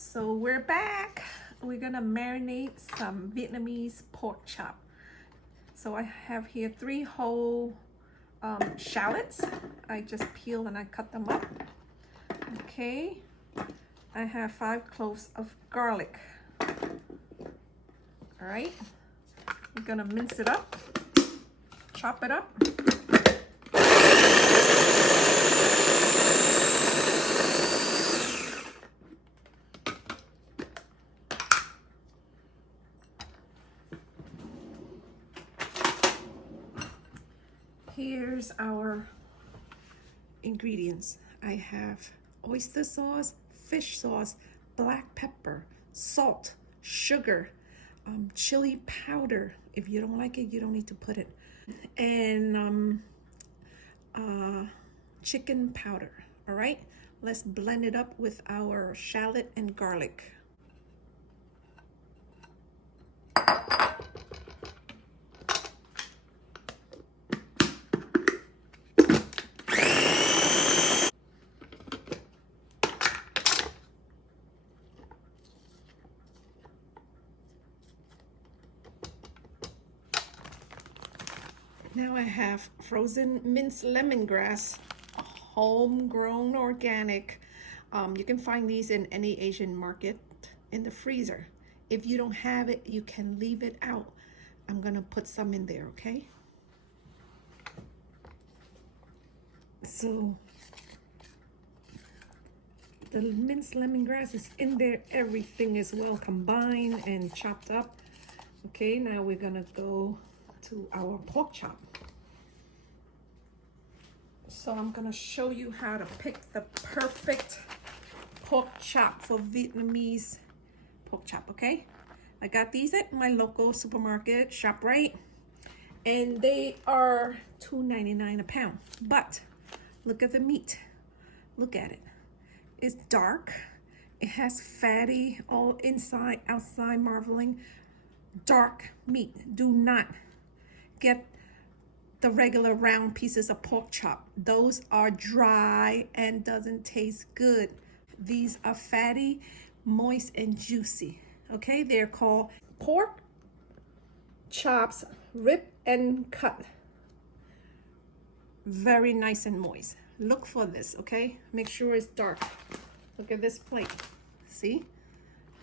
So we're back. We're gonna marinate some Vietnamese pork chop. So I have here 3 whole shallots. I just peeled and I cut them up. Okay. I have 5 cloves of garlic. All right. We're gonna mince it up, chop it up. Here's our ingredients. I have oyster sauce, fish sauce, black pepper, salt, sugar, chili powder. If you don't like it, you don't need to put it. And chicken powder. All right, let's blend it up with our shallot and garlic. Now I have frozen minced lemongrass, homegrown organic. You can find these in any Asian market in the freezer. If you don't have it, you can leave it out. I'm gonna put some in there, okay? So the minced lemongrass is in there. Everything is well combined and chopped up. Okay, now we're gonna go to our pork chop. So I'm gonna show you how to pick the perfect pork chop for Vietnamese pork chop, okay? I got these at my local supermarket, ShopRite, and they are $2.99 a pound. But look at the meat. Look at it. It's dark. It has fatty, all inside, outside, marbling. Dark meat. Do not get the regular round pieces of pork chop. Those are dry and doesn't taste good. These are fatty, moist, and juicy. Okay, they're called pork chops, rib and cut. Very nice and moist. Look for this, okay? Make sure it's dark. Look at this plate. See?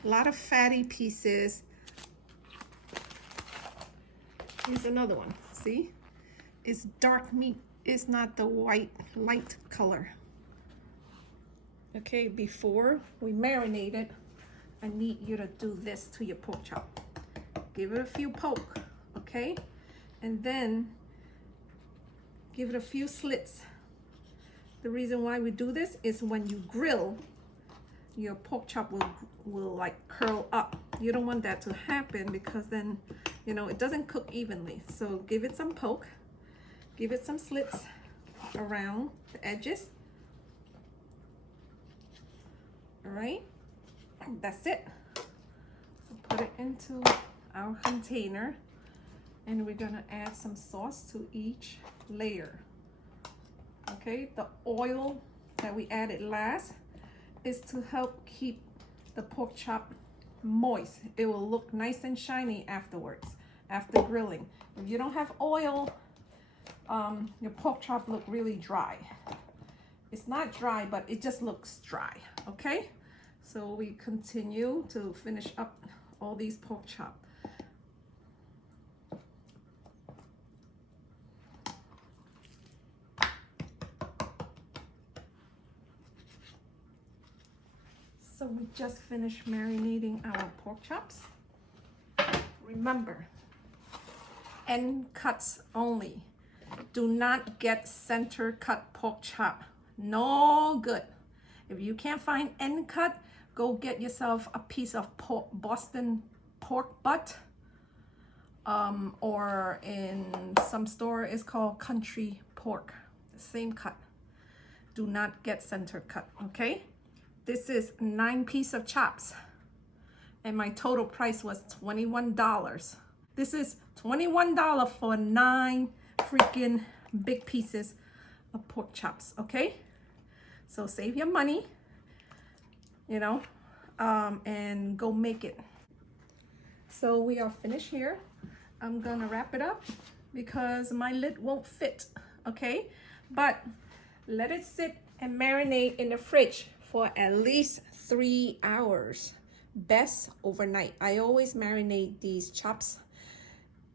A lot of fatty pieces. Here's another one. See? It's dark meat. It's not the white light color. Okay, before we marinate it, I need you to do this to your pork chop. Give it a few poke, okay? And then give it a few slits. The reason why we do this is when you grill, your pork chop will like curl up. You don't want that to happen because then, you know, it doesn't cook evenly. So give it some poke, give it some slits around the edges. All right, that's it. So put it into our container and we're gonna add some sauce to each layer. Okay, the oil that we added last is to help keep the pork chop moist. It will look nice and shiny afterwards, after grilling. If you don't have oil, your pork chop look really dry. It's not dry, but it just looks dry, okay? So we continue to finish up all these pork chop. So we just finished marinating our pork chops. Remember, end cuts only. Do not get center cut pork chop. No good. If you can't find end cut, go get yourself a piece of Boston pork butt. Or in some store it's called country pork. The same cut. Do not get center cut, okay? This is 9 pieces of chops. And my total price was $21. This is $21 for 9 freaking big pieces of pork chops, okay? So save your money. You know, and go make it. So we are finished here. I'm gonna wrap it up because my lid won't fit, okay? But let it sit and marinate in the fridge for at least 3 hours. Best overnight. I always marinate these chops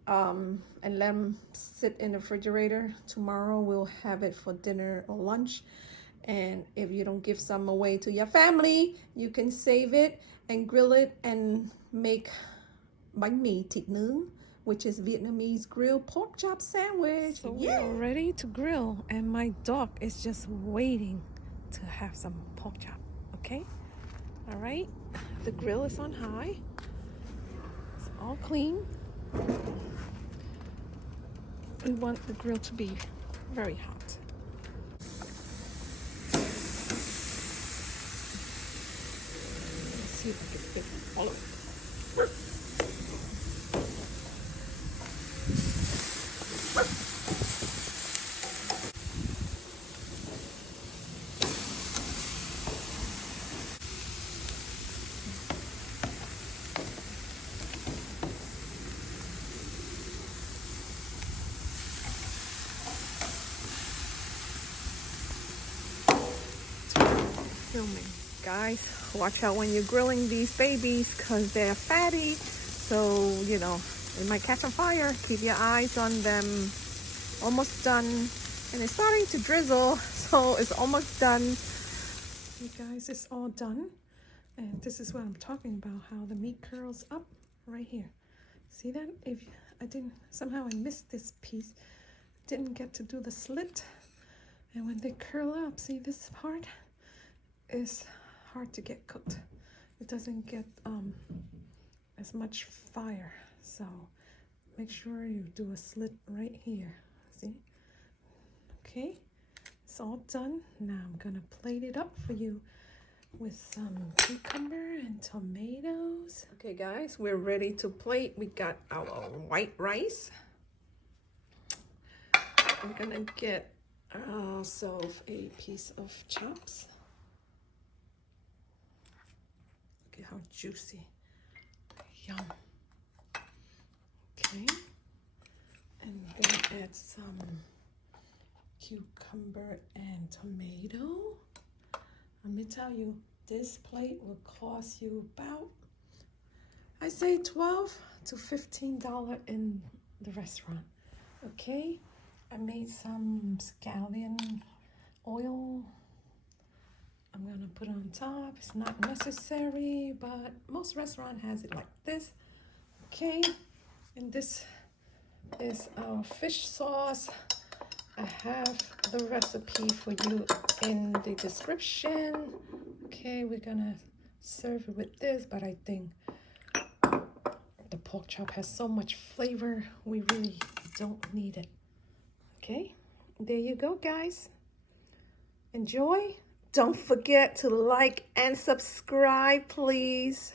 and let them sit in the refrigerator. Tomorrow we'll have it for dinner or lunch. And if you don't give some away to your family, you can save it and grill it and make bánh mì thịt nướng, which is Vietnamese grilled pork chop sandwich. So we are ready to grill, and my dog is just waiting to have some pork chop. Okay, all right, the grill is on high. It's all clean. We want the grill to be very hot. Let's see if I can fit all of it. Filming. Guys, watch out when you're grilling these babies because they're fatty, so you know it might catch on fire. Keep your eyes on them. Almost done, and it's starting to drizzle, so it's almost done. You guys, it's all done, and this is what I'm talking about, how the meat curls up right here. See that? If I didn't, somehow I missed this piece, didn't get to do the slit, and when they curl up, see this part is hard to get cooked. It doesn't get as much fire, so make sure you do a slit right here. See? Okay, it's all done. Now I'm gonna plate it up for you with some cucumber and tomatoes. Okay guys, we're ready to plate. We got our white rice. I'm gonna get also a piece of chops. How juicy. Yum. Okay, and I'm gonna add some cucumber and tomato. Let me tell you, this plate will cost you about, I say $12 to $15 in the restaurant. Okay, I made some scallion oil. I'm gonna put it on top. It's not necessary, but most restaurant has it like this. Okay, and this is our fish sauce. I have the recipe for you in the description. Okay, we're gonna serve it with this, but I think the pork chop has so much flavor, we really don't need it. Okay, there you go, guys. Enjoy. Don't forget to like and subscribe, please.